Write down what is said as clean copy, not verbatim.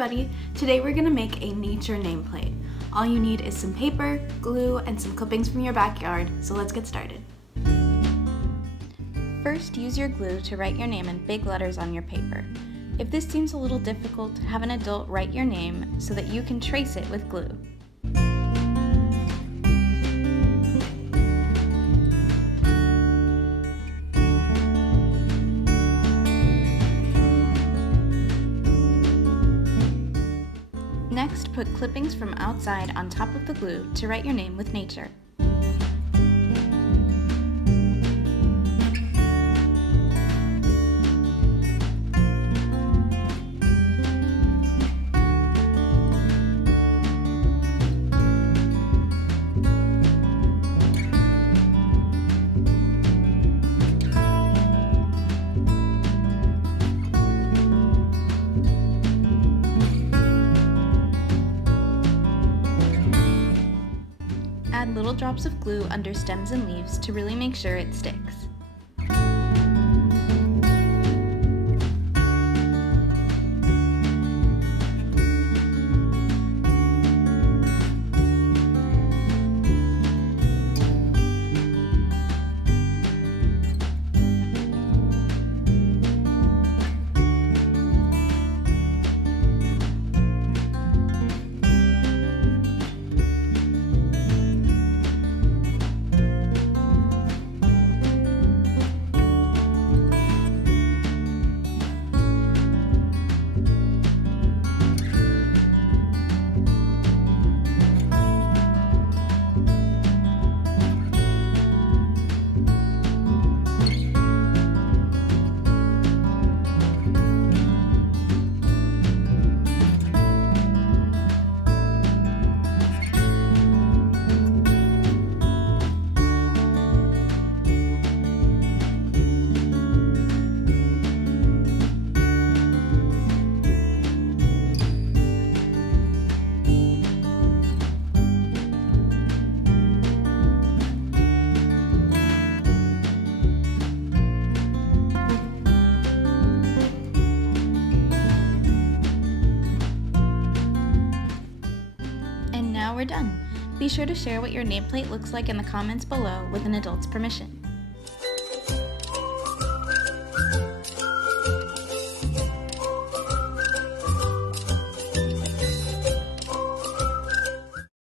everybody! Today we're going to make a nature nameplate. All you need is some paper, glue, and some clippings from your backyard, so let's get started. First, use your glue to write your name in big letters on your paper. If this seems a little difficult, have an adult write your name so that you can trace it with glue. Next, put clippings from outside on top of the glue to write your name with nature. Add little drops of glue under stems and leaves to really make sure it sticks. Now we're done. Be sure to share what your nameplate looks like in the comments below with an adult's permission.